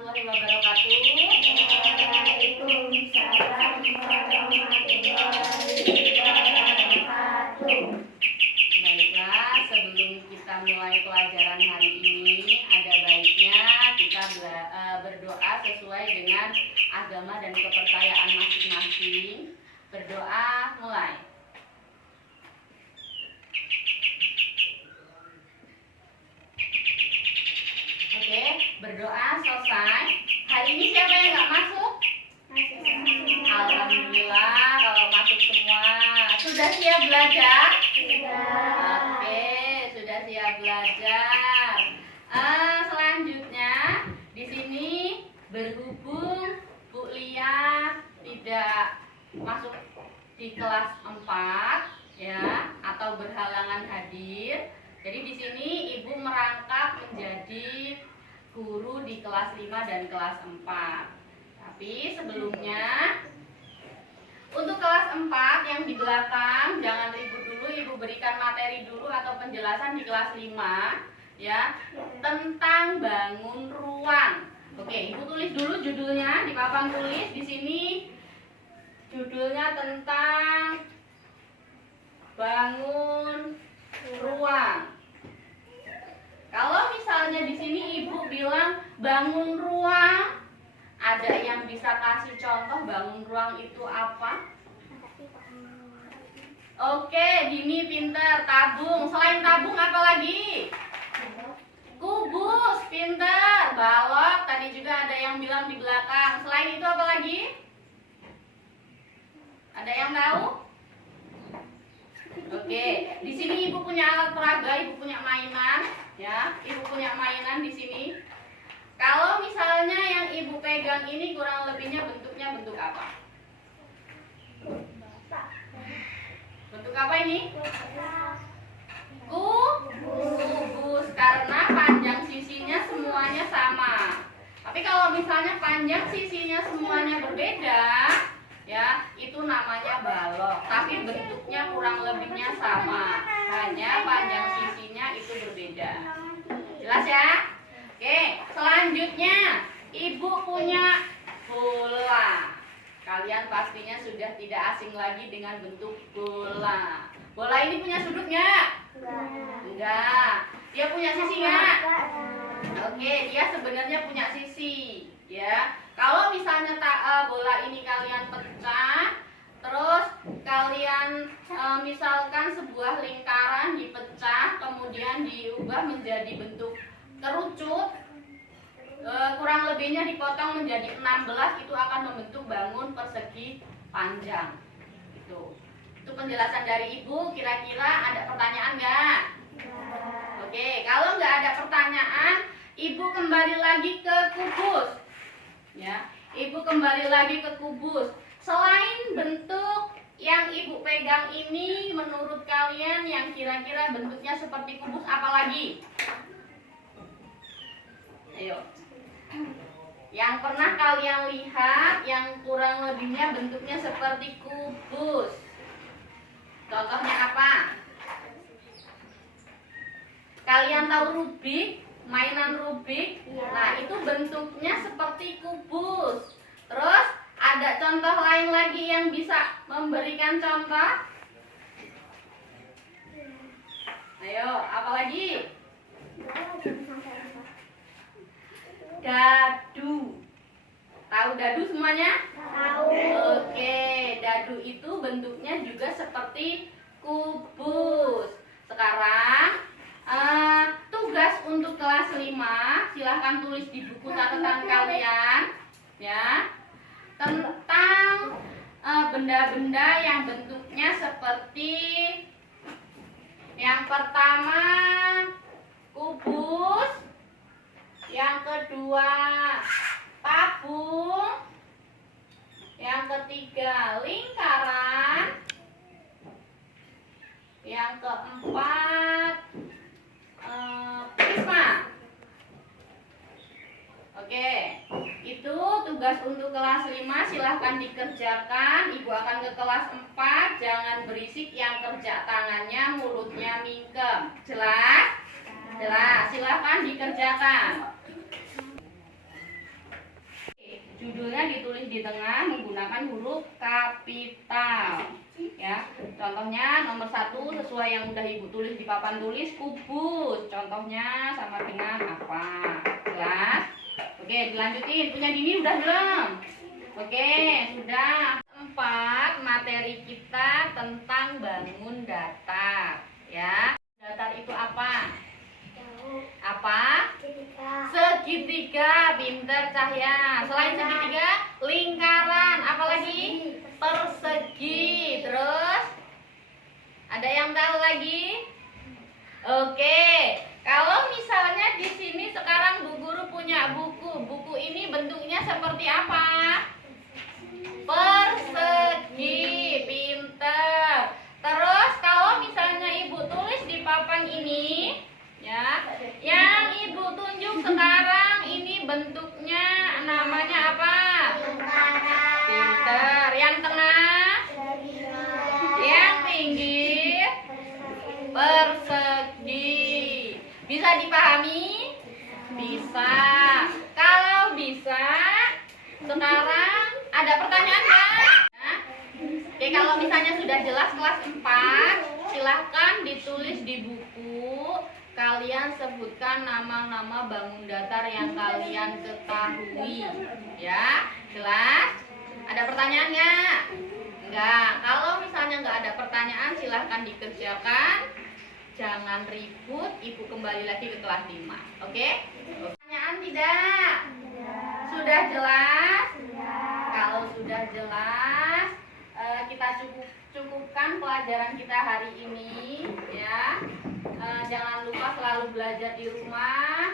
warahmatullahi wabarakatuh. Waalaikumsalam warahmatullahi wabarakatuh. Baiklah, sebelum kita mulai pelajaran hari ini, ada baiknya kita berdoa sesuai dengan agama dan kepercayaan masing-masing. Berdoa mulai. Oke, berdoa selesai. Hari ini siapa yang nggak masuk? Alhamdulillah, kalau masuk semua. Sudah siap belajar? Oke, sudah siap belajar. Selanjutnya di sini berhubung Bu Lia tidak masuk di kelas 4 ya, atau berhalangan hadir. Jadi di sini Ibu merangkap menjadi guru di kelas 5 dan kelas 4. Tapi sebelumnya untuk kelas 4 yang di belakang jangan ribut dulu, Ibu berikan materi dulu atau penjelasan di kelas 5 ya, tentang bangun ruang. Oke, Ibu tulis dulu judulnya di papan tulis di sini. Judulnya tentang bangun ruang. Kalau misalnya di sini Ibu bilang bangun ruang, ada yang bisa kasih contoh bangun ruang itu apa? Oke, Dini pinter. Tabung. Selain tabung apa lagi? Kubus, pinter. Balok, tadi juga ada yang bilang di belakang. Selain itu apa lagi? Ada yang tahu? Oke, di sini Ibu punya alat peraga, Ibu punya mainan, ya. Ibu punya mainan di sini. Kalau misalnya yang Ibu pegang ini kurang lebihnya bentuknya bentuk apa? Bentuk apa ini? Kubus, karena panjang sisinya semuanya sama. Tapi kalau misalnya panjang sisinya semuanya berbeda, ya, itu namanya balok. Tapi bentuknya kurang lebihnya sama, hanya panjang sisinya itu berbeda. Jelas ya? Oke, selanjutnya Ibu punya bola. Kalian pastinya sudah tidak asing lagi dengan bentuk bola. Bola ini punya sudut nggak? Enggak. Dia punya sisi nggak? Oke, dia sebenarnya punya sisi, ya. Kalau misalnya bola ini kalian pecah, terus kalian misalkan sebuah lingkaran dipecah, kemudian diubah menjadi bentuk kerucut, kurang lebihnya dipotong menjadi 16, itu akan membentuk bangun persegi panjang. Itu penjelasan dari Ibu. Kira-kira ada pertanyaan nggak? Oke, kalau nggak ada pertanyaan, Ibu kembali lagi ke kubus. Ya, Ibu kembali lagi ke kubus. Selain bentuk yang Ibu pegang ini, menurut kalian yang kira-kira bentuknya seperti kubus apa lagi? Ayo. Yang pernah kalian lihat yang kurang lebihnya bentuknya seperti kubus. Contohnya apa? Kalian tahu Rubik? Mainan Rubik? Nah, itu bentuknya seperti kubus. Terus ada contoh lain lagi yang bisa memberikan contoh? Ayo, apa lagi? Dadu. Tahu dadu semuanya? Tahu. Oke, dadu itu bentuknya juga seperti kubus. Sekarang tugas untuk kelas 5, silahkan tulis di buku catatan kalian, ya, tentang benda-benda yang bentuknya seperti yang pertama kubus, yang kedua tabung, yang ketiga lingkaran, yang keempat prisma. Oke, itu tugas untuk kelas 5, silahkan dikerjakan. Ibu akan ke kelas 4, jangan berisik, yang kerja tangannya, mulutnya mingkem. Jelas? Jelas, silahkan dikerjakan. Judulnya ditulis di tengah menggunakan huruf kapital. Ya, contohnya nomor 1 sesuai yang udah ibu tulis di papan tulis, kubus. Contohnya sama dengan apa? Jelas? Oke, dilanjutin. Punya Dini udah belum? Oke, sudah. 4, materi kita tentang bangun datar. Ya, datar itu apa? Apa? Segitiga. Pinter Cahya. Selain segitiga, lingkaran. Apalagi? Persegi. Terus ada yang tahu lagi? Oke. Kalau misalnya di sini sekarang Bu Guru punya buku. Buku ini bentuknya seperti apa? Persegi. Pinter. Terus kalau misalnya Ibu tulis di papan ini, ya, yang Ibu tunjuk sekarang ini bentuknya namanya apa? Pinter. Yang tengah, yang pinggir, persegi. Bisa dipahami? Bisa. Kalau bisa, sekarang ada pertanyaan nggak? Nah, oke, kalau misalnya sudah jelas kelas 4, silahkan ditulis di buku. Kalian sebutkan nama-nama bangun datar yang kalian ketahui. Ya, jelas? Ada pertanyaan nggak? Enggak. Kalau misalnya nggak ada pertanyaan, silahkan dikerjakan. Jangan ribut, Ibu kembali lagi ke kelas 5. Oke? Pertanyaan tidak? Sudah jelas? Kalau sudah jelas, kita cukupkan pelajaran kita hari ini, ya. Jangan lupa selalu belajar di rumah.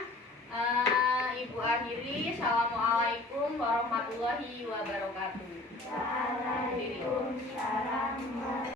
Ibu akhiri. Assalamualaikum warahmatullahi wabarakatuh. Waalaikumsalam.